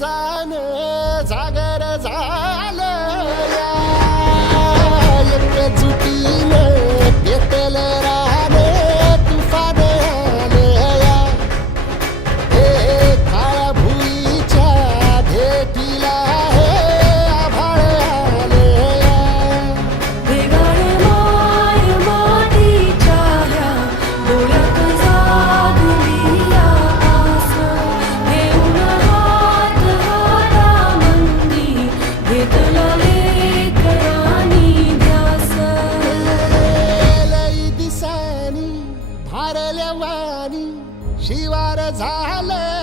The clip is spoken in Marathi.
जान जागर जा हारल्या वाणी शिवार झालं.